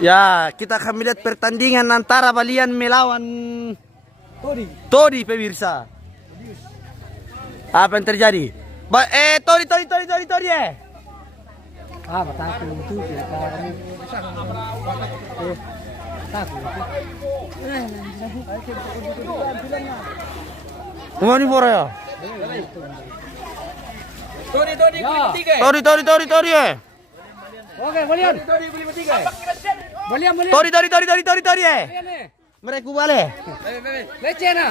Ya, kita akan melihat pertandingan antara Balian melawan Todi pemirsa. Apa yang terjadi? Todi Takut itu takut. Mau nih Bora ya? Todi beli 3. Todi ya. Oke, Balian. Todi beli 3. Balian. Todi ya. Mereka balik. Lece na.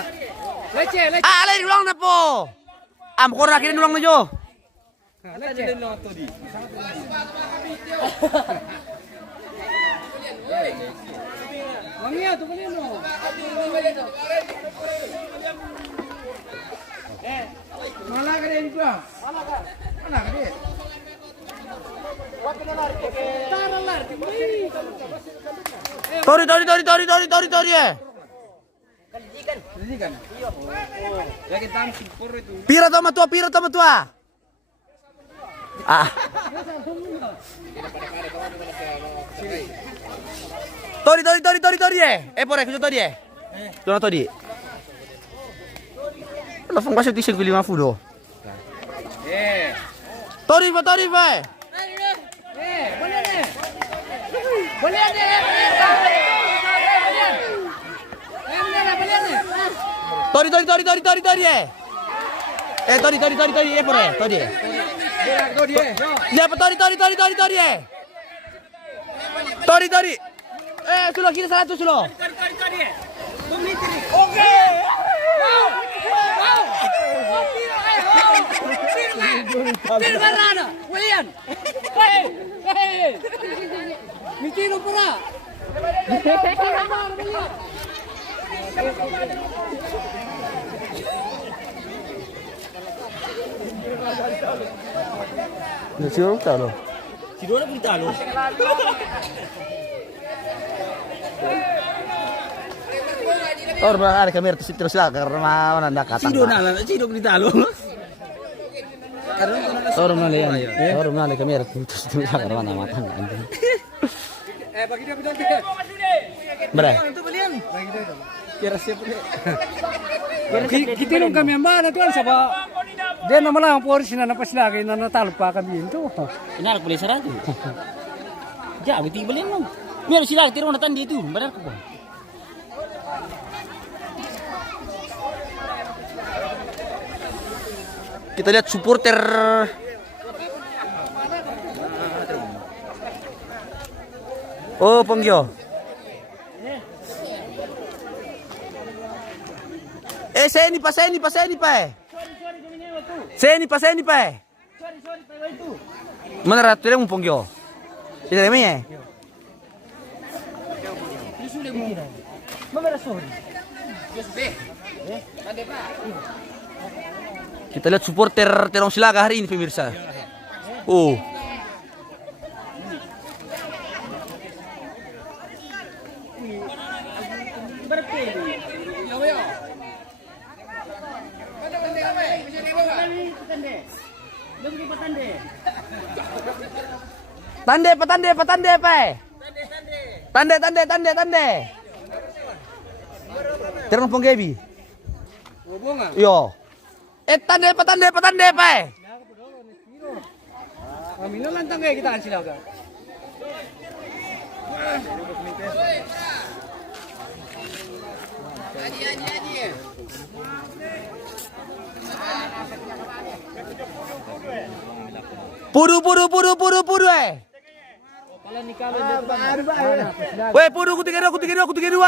Lece. Ah, alay ulang na po. Am ko rakin ulang na jo. Lece. Todi. Wangia tu Balian no. Malah ka din ko. Mana ka din? Todi ya. Kan? Ya kita simpur itu. Pira tama tua. Ah. Todi ya. Pore kujo Todi ya. Dona Todi. Langsung kasih tisun ke 50. Todi ba. Balian. Balian. Todi ya. Todi. Pore. Todi. Todi. Ya, Todi ya. Todi. Sudah kira 100 sudah. Oke. Tira barana. Balian. Hei. Mikir pura. Nasiru talo. Sidora beli talo. Orang ada kamera terus lah karena mana ndak kata. Sido beli talo. Orang mana kamera terus lah karena mana matang anjing. Bagi dia bidang dia. Bre. Itu belian. Kira siap deh. Kita nung kami mana tuan sabah. Dia nama lang polisi na napas lagi na natalpa kami itu. Inarak boleh serah tu. Ja, betul boleh no. Biar sila tiro natan dia tu, benar ko ba? Kita lihat supporter Oh, Ponggio. Seni pa. Seni pa. Mana ratu dia mau Ponggio? Tidak ada ya? Kita lihat supporter Terong Silaga hari ini pemirsa. Oh. Tande. Terong Ponggebi. Yo. Tande, pa. Kami na lang tangay kita kan sila ka. Puru. Weh, puru ku 32. Puru ku 32.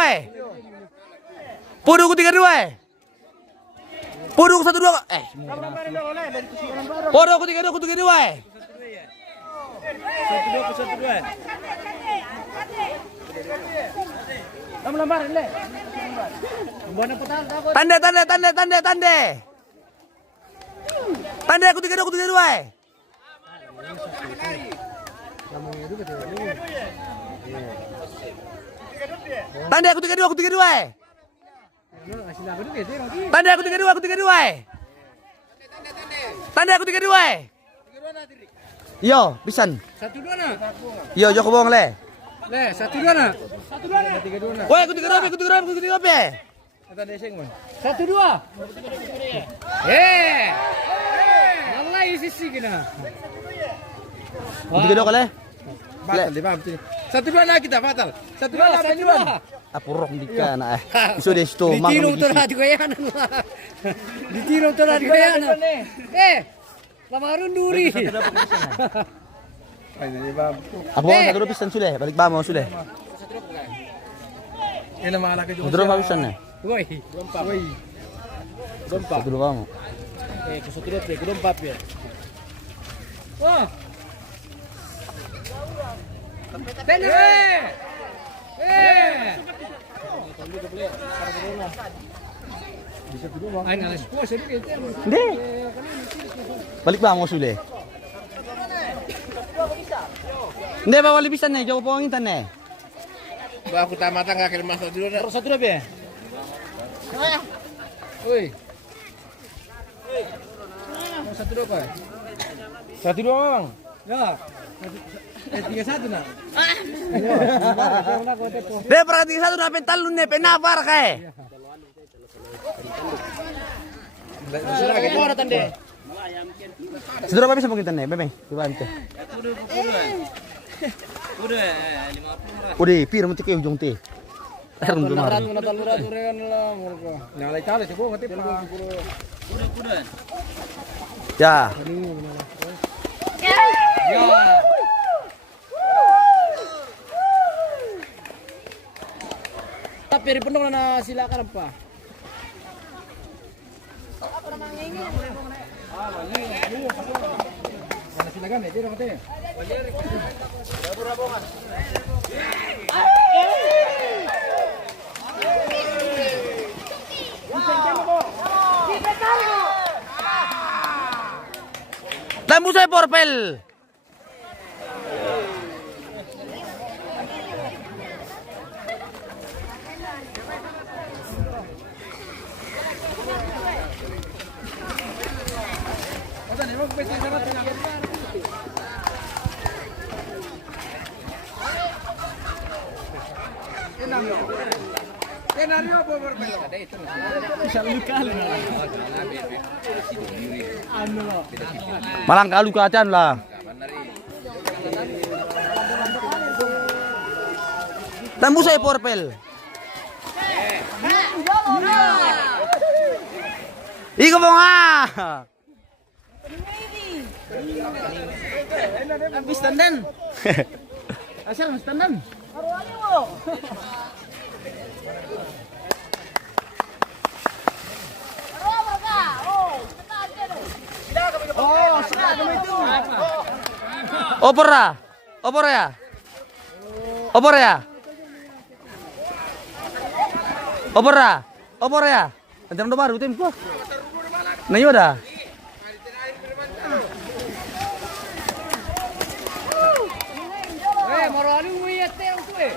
Puru ku 12. Puru ku 32. Lambar le. Tande. Tande ku 32. Tande aku 32. Tande aku 32. Tande aku 32. Yo, pisan. 1-2 na. Yo, Joko Bong le. Le, 1-2 na. 3-2 na. Woi, ikut gabe. Kata deseng man. 1-2. Eh. Nalai sisi kena. Ikut gabe kale. Batal di paham sini. 1-2 na kita batal. 1-2 na penjuan. Apurok di kana Iso desto Ditiro to na di kayanan. Ditiro to na di kayanan. Lamarun duri. Ay, di paham. Apo sa duro pisan sule, balik ba mo sule. Ina malaki juga. Duro ba pisan na? Woi. Woi. Sa duro ba mo. Kusutro pe, kudompa pe. Wah. Bener. Ay, nalas po, sabi kayo. Hindi. Balik ba mo sule? Hindi ba wali pisan na, jowo po ang intan na. Ba aku tamatan enggak kirim masuk dulu. Terus satu be. Woi. Satu dua apa? 1-2 Bang. Ya. 3-1 na. De, perhati satu na pentalun ne, penapar ka eh. Sudah ke mana tande? Sedura ba bisa mo kintan na, bebe? Diba ante? Udah, pir mo tike ujung te. Tarum dumar. Nyalai cale sih gua ngerti Pak. Ya. Tapi penuh na silakan apa? Mana silakan ya, dia katanya. Tembus ay porpel. Malang kalu kacang lah. Tembus ay porpel. Iko mo nga. Habis tandan. Asal mas tandan. Opor ya? Opor ya? Opor ya? Opor ya? Opor ya? Anjang do baru tim ko. Nayo dah. Marani mo yate ang tu eh.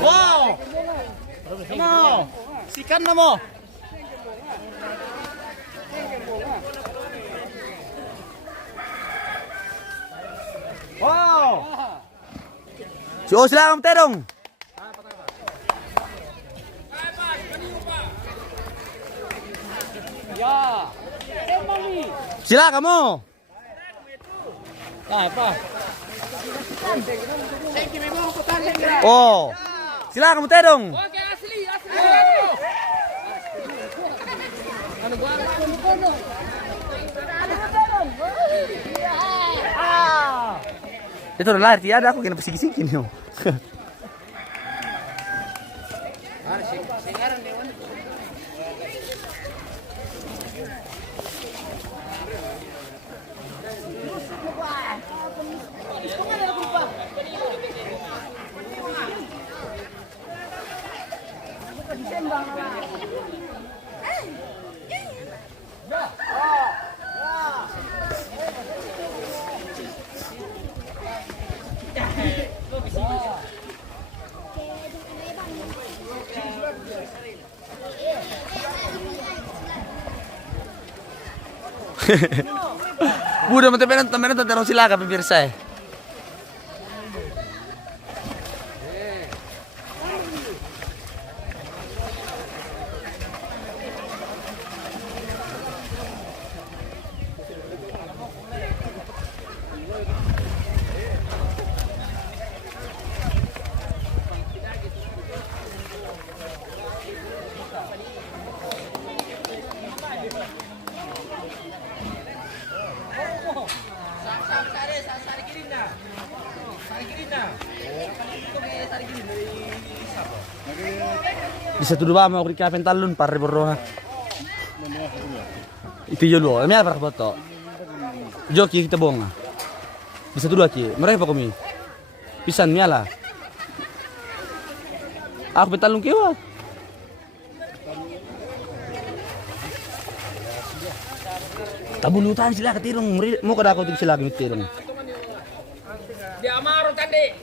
Wow! Mo! Sikan na mo. Wow! Si Osla ang terong. Ya. Mami. Sila kamu. Apa? Oh. Sila kamu terong. Oke, asli. Anu gua kono. Itu udah lari ada aku kena pesiki-siki nih. Buda mati penan terong sila ka pemirsa. Bisa tuh dua mau kerja pentalun par berroha. Itu jolo, ini apa foto? Joki kita bohong. Bisa tuh dua ki, mereka kami. Pisan miala. Aku pentalun kiwa. Tabulutan sila katirong, mo kada ako sila katirong. Di amaro tadi.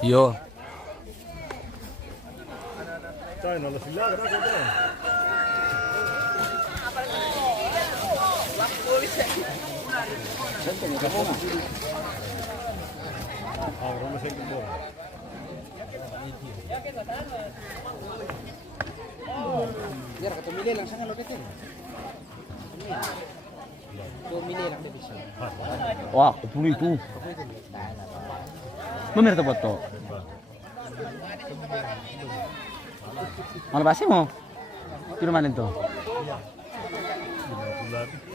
Yo. Biar ketumili lang sana lo kita. Tumili lang bisa. Wah, kupulu itu. Bener tuh foto. Mana pasti mau? Di rumah itu.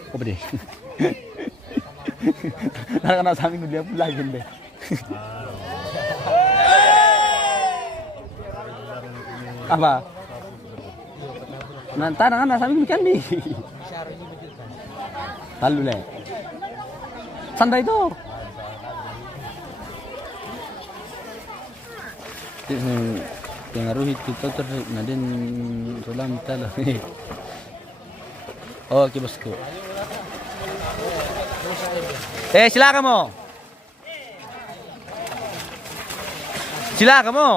Apa deh? Karena samping dia pula gini deh. Apa? Nanti anak samping ikan bi. Lalu le. Santai itu. Pengaruh itu nadin sulam tala. Oke bosku. Silakan mo. Silakan mo.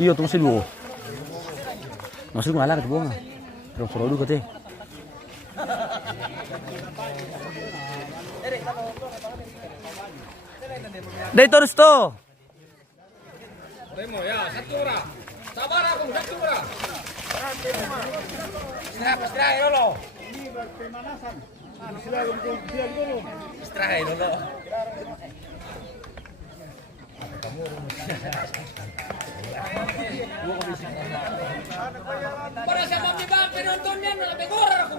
Iya tuh masih dulu. Masih ngalah ke bunga. Terus suruh dulu kete. Dai terus tuh. Demo ya, satu orang. Sabar aku, satu orang. Istirahat dulu. Istirahat dulu. Para sa mga iba, pinonton yan, nabigora ako.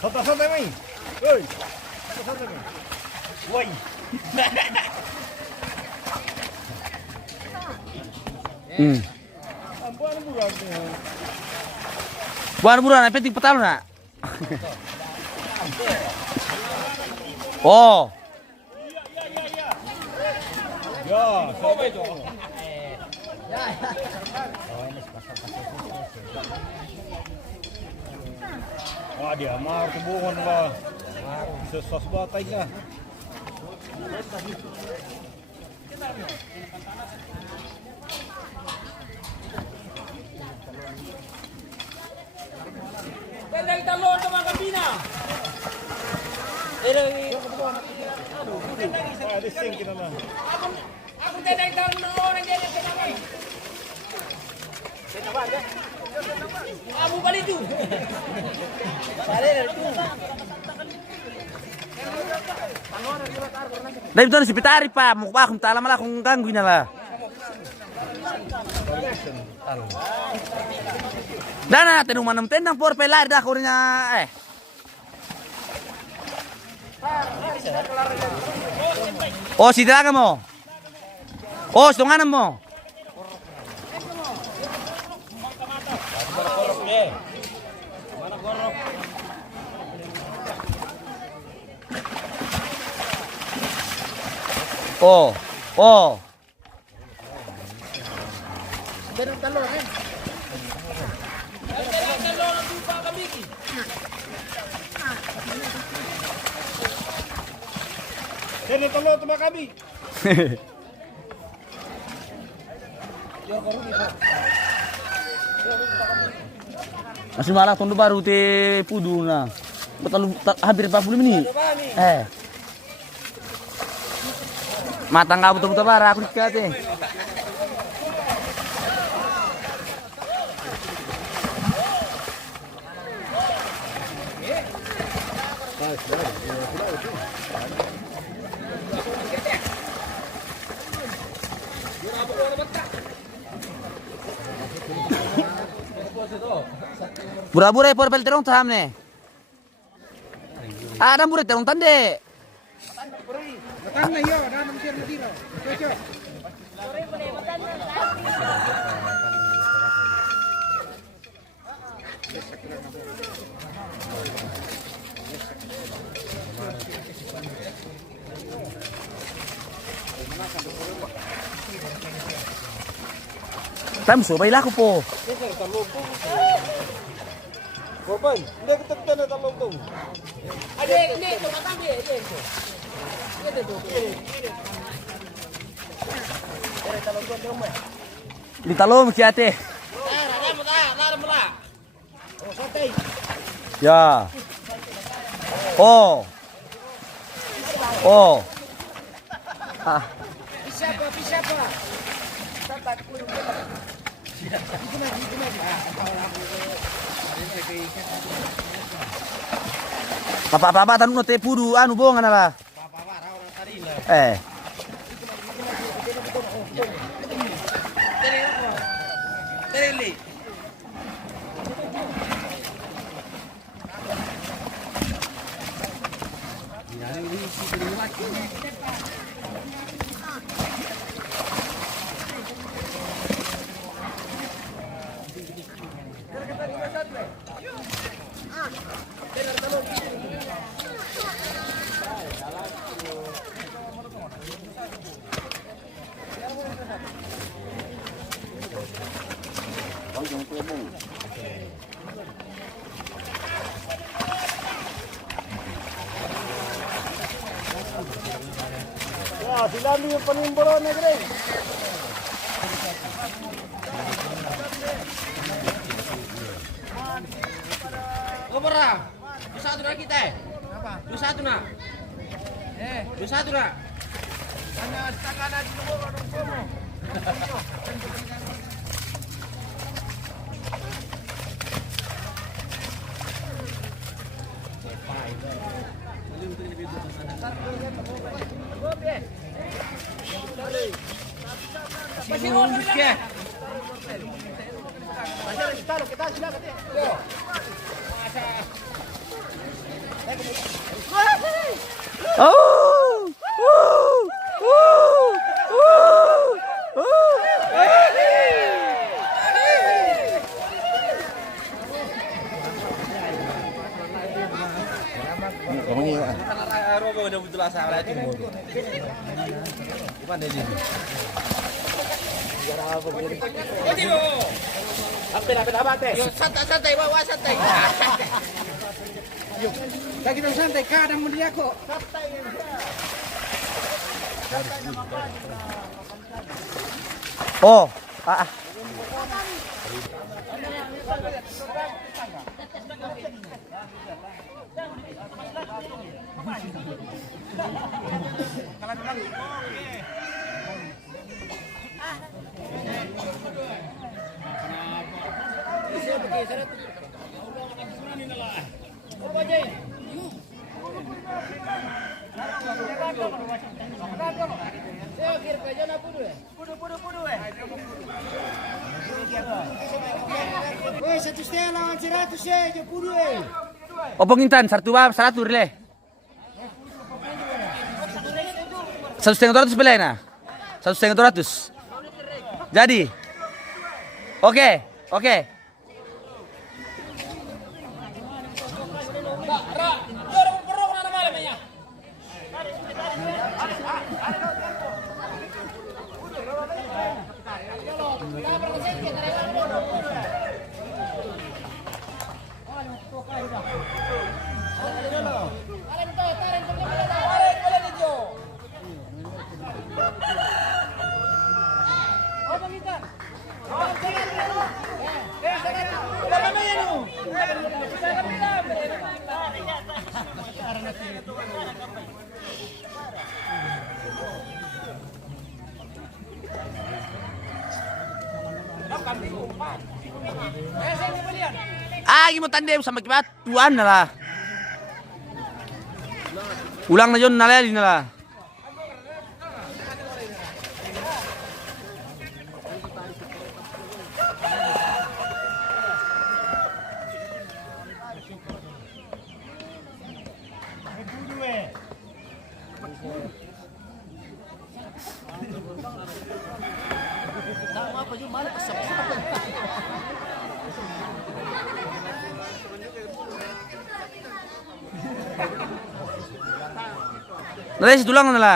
Santai mai. Oi. Santai mai. Woi. Bukan buruan, penting petalu nak. Oh. Ya, sampai tu. Wah dia mar tu bukan lah. Sesuatu batai lah. Dari talon ke mga kabina. Ada sing kita lah. Ako dari talon ng orang yan sa mga. Amu balik tu. Dai betul si pitari pa, mukha akong tala malah kung gangguin na la. Dana tenung manam tendang por pelar dah ko niya Oh, si talaga mo. Oh, sunganan mo. Oh, oh. Sini tolong tu kami. Masih malah tondo baru te pudu na. Betul hampir 40 menit. Matang nggak betul-betul parah aku dikate. Bura-bura por pel terong taham ne. Ada murid terong tande. Tam so baila ko po. Korban, hindi kita na talong to. Di talom ki ate. Ya. Oh. Oh. Ah. Apa tanu te pudu anu bongan ala. Ya, silami yung panimboro na gre. Gobra, satu na kita. Apa? Satu na. Satu na. Sana stakana dulu orang komo. Masih ngomong ke? Oh! Santai, bawa santai. Lagi dong santai, kadang dia kok. Oh, ah. Satu setengah lawan 100 je pudu eh. Opong intan, 100 rile. 1,500 beli na. 1,500. Jadi. Oke. Ah, gimana tandem sama kibat tuan lah. Ulang na John, nalayali na la. Nalay, tulang na nala.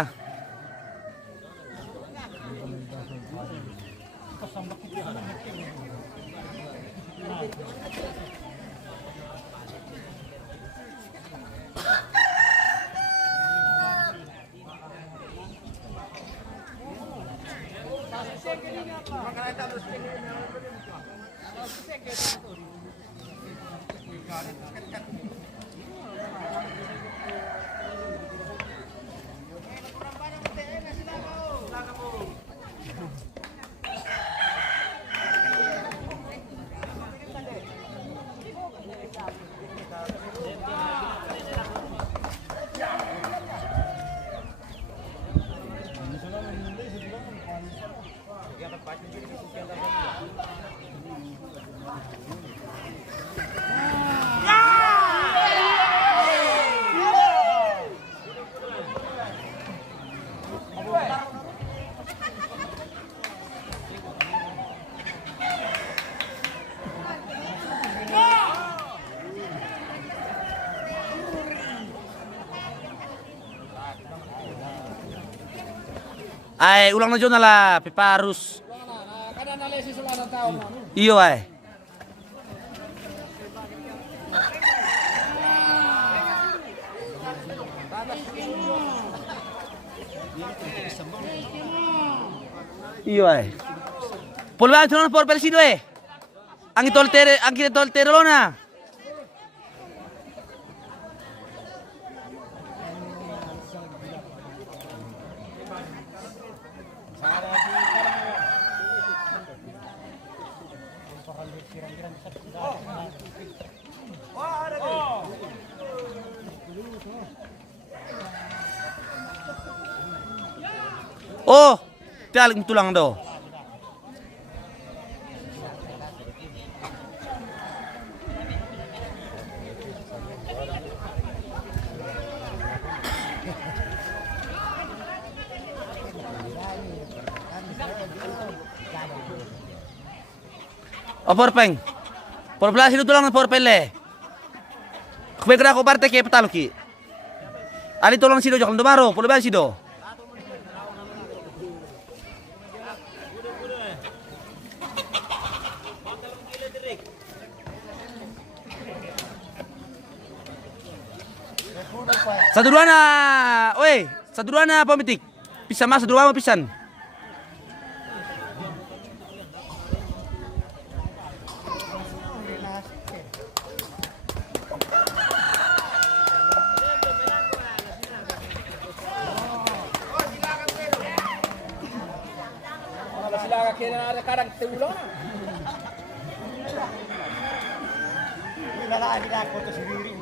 Ay, ulang na John nala, piparus. Kada nalesis wala ng tao mo. Iyo ay. Iyo ay. Pulba ito na por persido eh. Ang kitoltero na. Oh, tialing tulang do. O porpeng. Porpela sino tulang ng porpele. Kung kaya ko parte kaya patalo ki. Ali tulang sido jokal dumaro, porpela sido. Sa duluan na, oi, sa duluan na pamitik. Pisan mas, sa duluan mo pisan. Sila kaya na karang tulo na. Nilalaan nila ako to si Riri.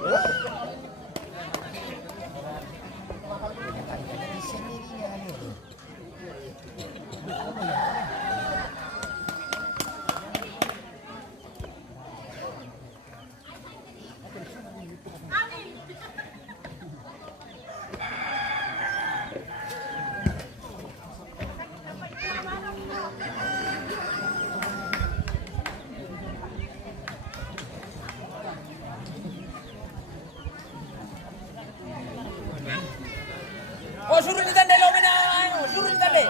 Oh, suruh ni tanda lo mana? Suruh ni tanda.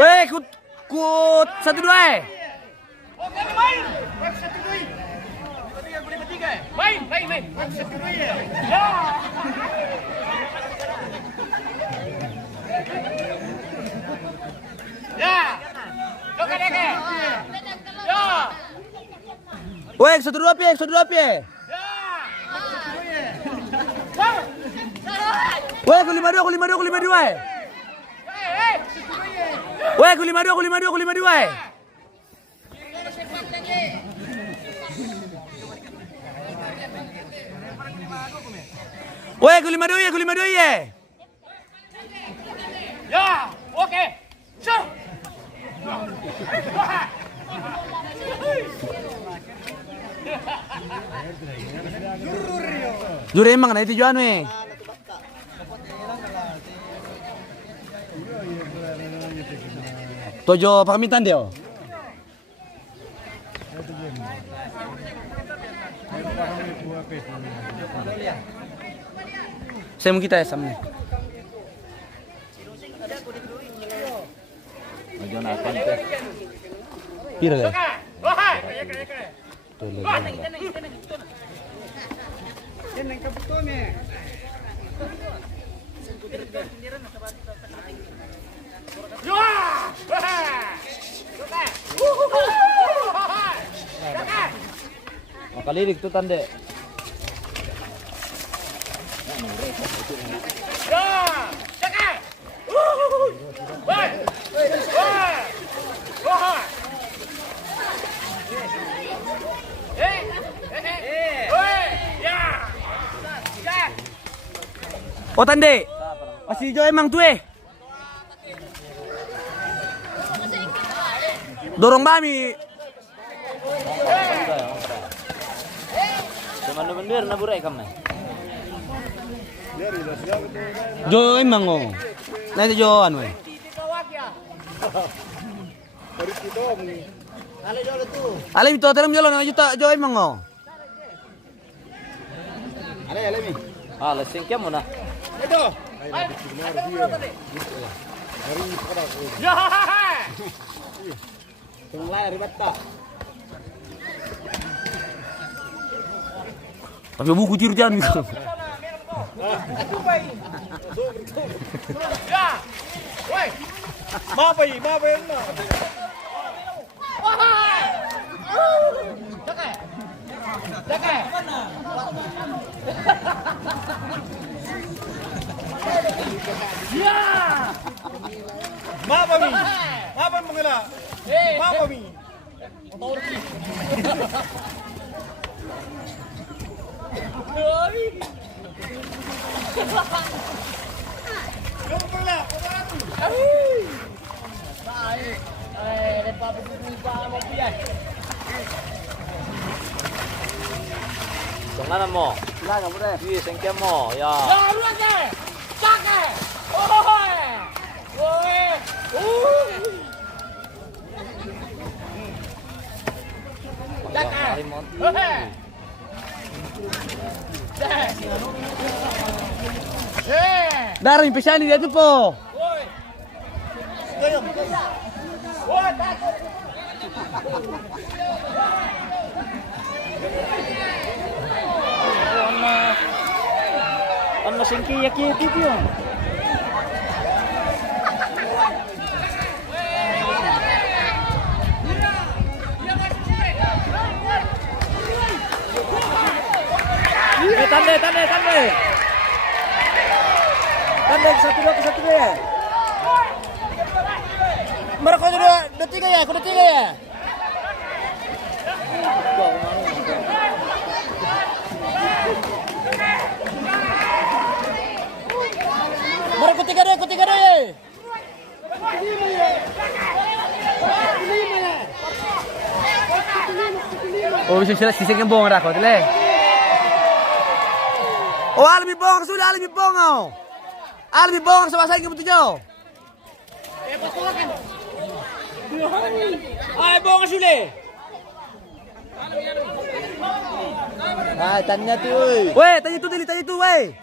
Weh, kut 1-2. Weh, 1-2 pie, 1-2 pie. Weh, aku 5-2, aku 5-2, aku 5-2. Weh, aku 5-2, aku 5-2, aku 5-2. Weh, aku 5-2, aku 5-2 ya. Ya, oke. Sure. Jure emang na itu juan we. Tojo pamitan dia. Saya mau kita ya samne. Pira le. Makalirik tuh tande. Oh tande. Masih hijau emang tuh Dorong bami. Cuman lu bener na buray kam na. Jo emang oh. Nah itu jo anu. Ale itu terem jalan na juta jo emang oh. Ah, lasing kya mo na. Tapi buku tiru jangan gitu. Tungan mo. Laga mo rin. Iya, sengkya mo. Ya. Darah pesani dia tuh po. Ano sengkya kiti yun? Tande. Tandem 1-2 ke 1-2 ya. Mereka udah 3 ya, kuda 3 ya. Mereka ketiga deh. Oh, bisa sisi kembong ada kau, tile. Oh, alami bong sudah alami bong oh. Alami bong sama saya kebetul jauh. Ay, bong sule. Ay, tanya tu euy. Weh, tanya tu tili, tanya tu weh.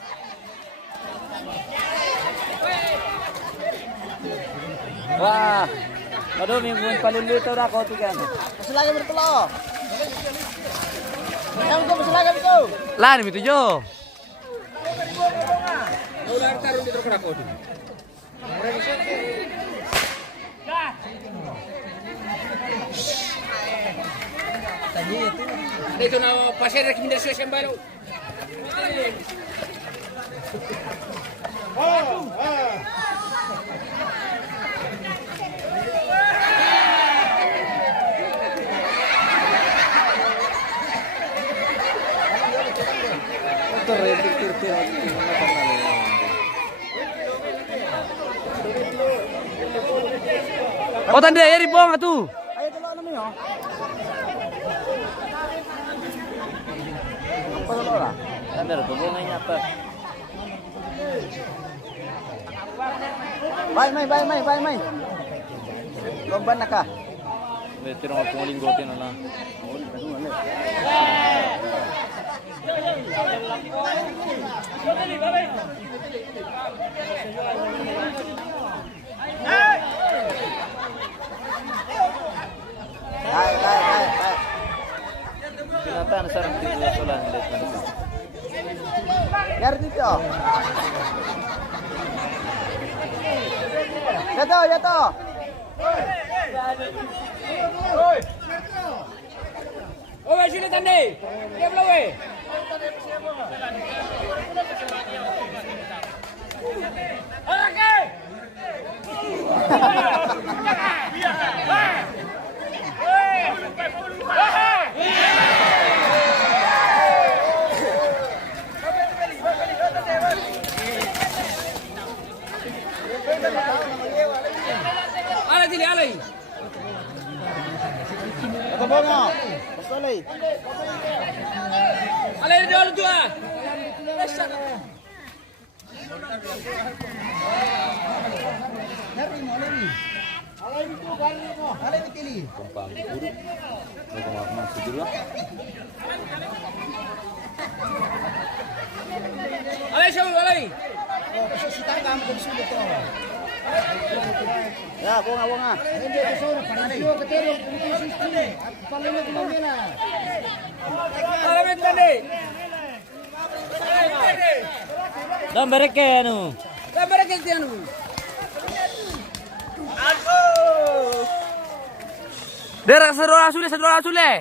Wah. Aduh, mingguan paluluto na ako tigan. Masalagay mo tulo. Yang ko masalagay mo. Lah, ni tu jo. Ular taruh di truk aku. Tanya itu. Itu na pasir rekomendasi yang baru. Oh, tanda ya di bong tu. Ayo tulo ano mo yo. Apa tulo lah? Tanda to bong niya pa. Bye. Lomban na ka. Betul orang penguling gotin na. Hai. Kenapa sarang tiga solan lihat mana? Biar itu. Jatuh. Oh, sini tandai. Dia belum weh. Okey. Alay. Apa bongo? Pasalay. Alay dulu tu ah. Alay siya, alay. Ya, bunga. Alamin tadi. Dan mereka anu. Sabar ke tianu. Derek sedora sule.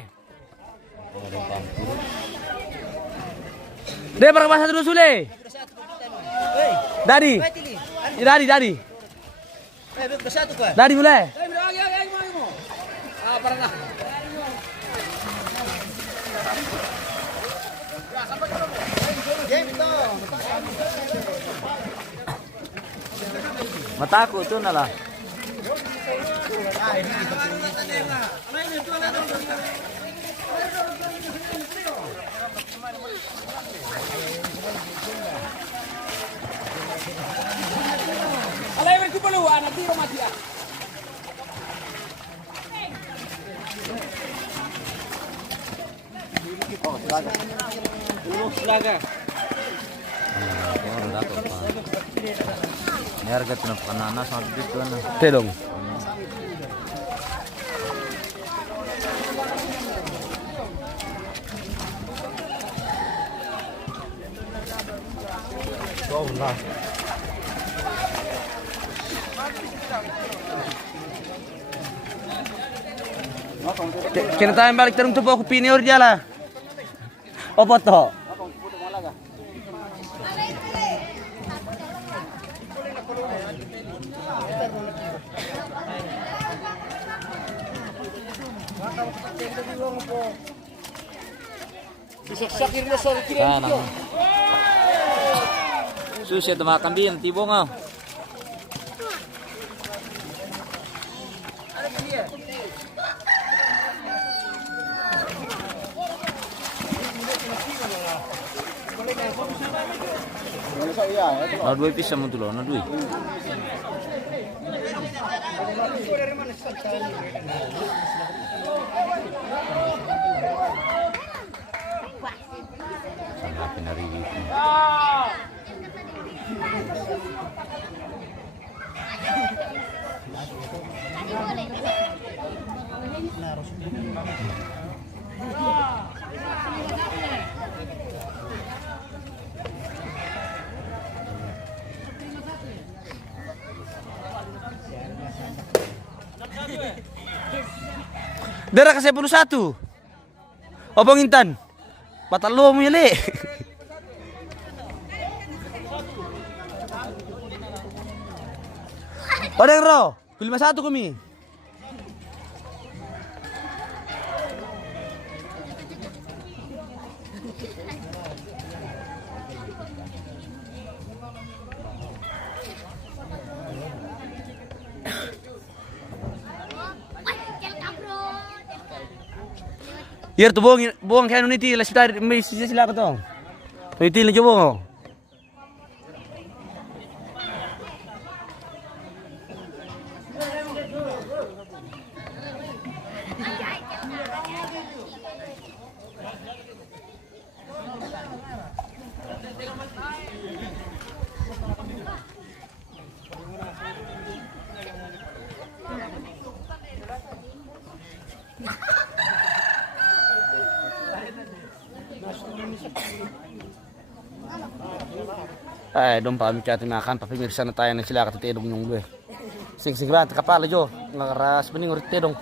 Dia berapa satu sule? Dari. Dari mulai. Ah, parang na. Matako tu na lah. Alay berkumpuluan nanti rumah dia. Selaga. Ini harga tenang panana sama itu na. Telong. Kena tayo balik tarong tupo ako pinior dia lah. Opo to. Sana. Susi at mga kambing, tibong ah. Nadui pisah mo tulo, nadui. Sangat pinarili. Dara kasi 11. Obong Intan. Patalo mo yali. Oreng ro, 51 kami. Yer tu buang kayak niti lah sudah mai sila apa tu? Niti lah coba. Dong pami kaya makan papimirsa na tayo na sila katitedong yung gue. Sing ba kapala jo ngaras bening urit tedong.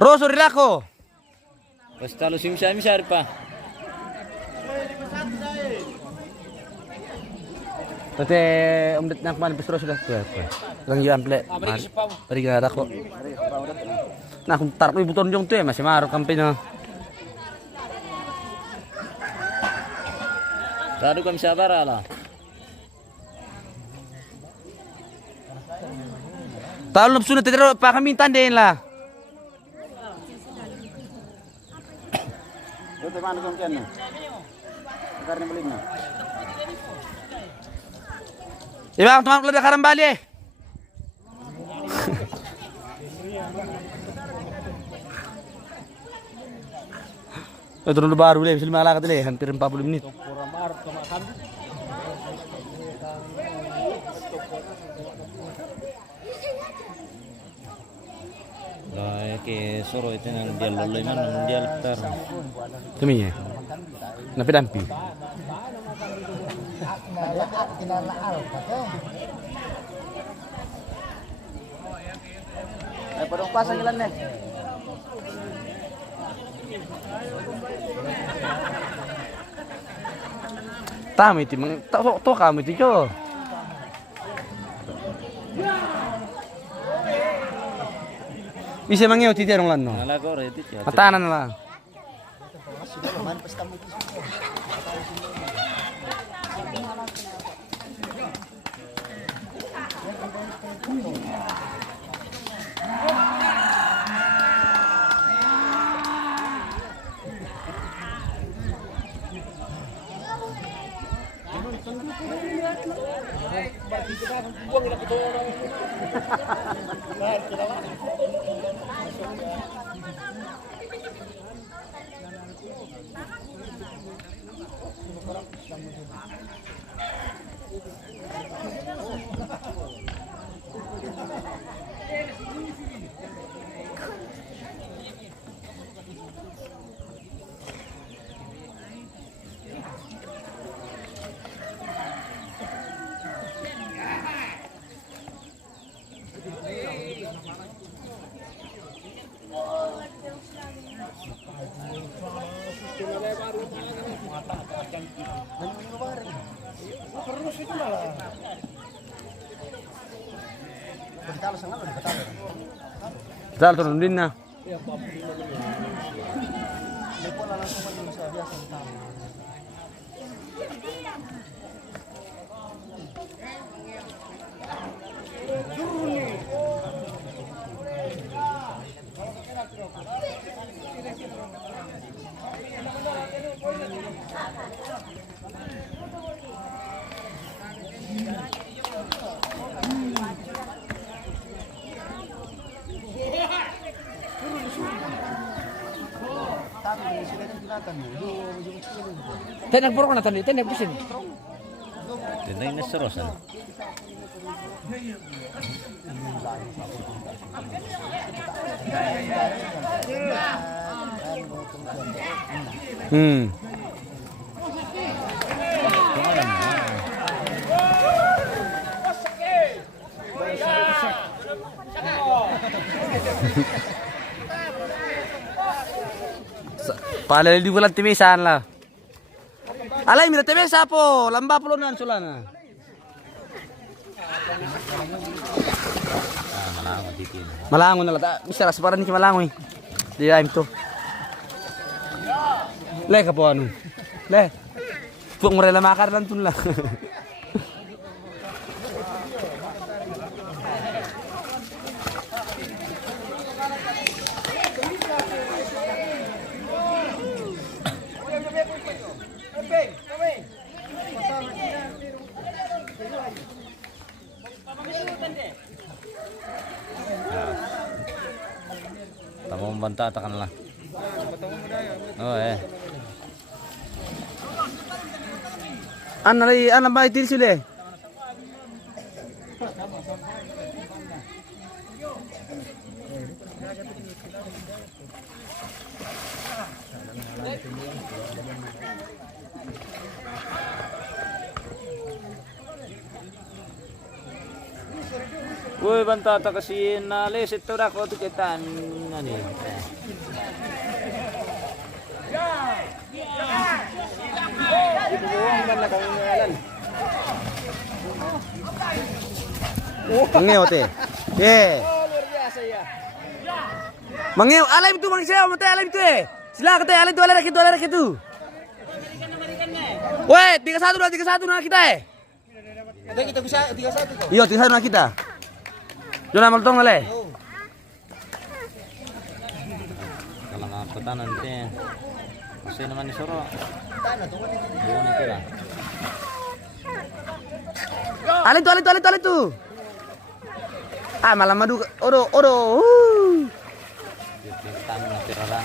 Roso rilako. Basta lo simsami siya pa. Tete umdet nak man pistro sudah tuh. Lang yan ple. Pari nga dako. Nah kung tarpo buton jong tuh masih maro kampe na. Tado kami sabar ala. Tahun lebih sudah tidak pa kami tandain lah. Ito paano kung kyan na? Karne balik na. Ibang teman keluar karambali. Itu dulu baru le, bisa malah katile, hampir 40 menit. Ke soro itu nang dia loloy man nang dia leptar. Tuminya. Napi dampi. Ay padong pasang ilan nih. Tama itu, to kami itu jo. Bisa mangyaw titi arong lan no. Nalago retit ya. Matanan na lang. Dal turun din na. Tayo nagpuro ko na tali, tayo nagpusin. Ganda yung nasarosan. Hmm. Palali di bulan timisan lah. Alay mira timisa po, lamba pulo nan sulana. Malangon titin. Malangon na lata. Mr. Asparan ni malangon. Di aim to. Le ka po ano. Le. Puk mo rela makar lang tun lang. Tamo membanta takan lah. Oh Ana ba itil sila? Woi banta ta kasi nalis ito ra ko tikitan ani. Mangiw te. Yeah. Mangiw, alay itu manusia, mate alay itu eh. Sila kata alay itu. Weh, 3-1 na kita eh. Kita bisa 3-1 Iyo, 3-1 na kita. Jona maltong nale. Kalau ngaputan nanti. Kasi naman ni Soro. Buwan ito lang. Alay tu. Ah, malam madu. Odo. Tintan na tiraran.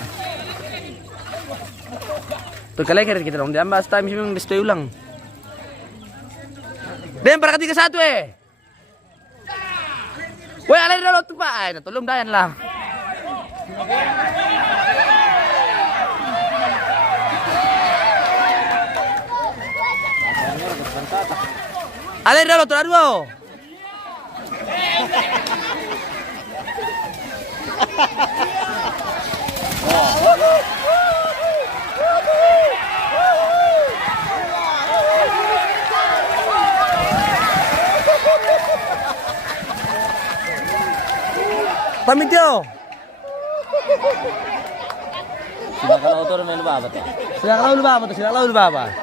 Terkaleker kita dong. Diambas time sih memang stay ulang. Dem para 3-1 eh. Weh, alay dalo tu Pak. Ay, natulong dayan lah. Alay dalo tu aduh. Pamit yo. Sila kalau autor main apa tuh? Sila kalau lu apa?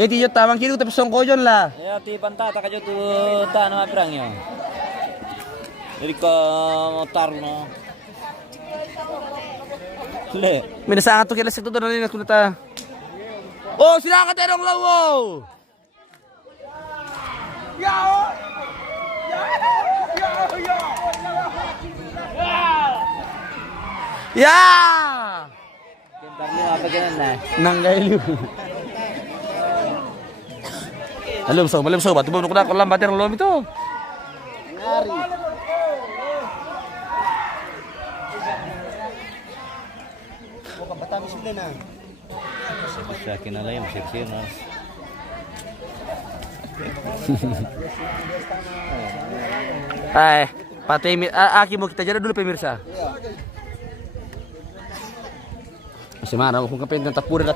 Ti yo tamang kilo tapi songko jon lah. Ya ti banta ta kayo tu ta na perang yo. Jadi ko motor no. Le. Mina sangat tu kila sekto na rin kunata. Oh, sila ka terong lawo. Ya. Kentar ni apa ganun na? Nanggailo. Alam so, batu batu kuda kolam bater lom itu. Ngari. Bukan Batam sila na. Sa kinalay mo sir no. Ay, Pati aki mo kita jadi dulu pemirsa. Masih marah, kung kapin ng tapurin na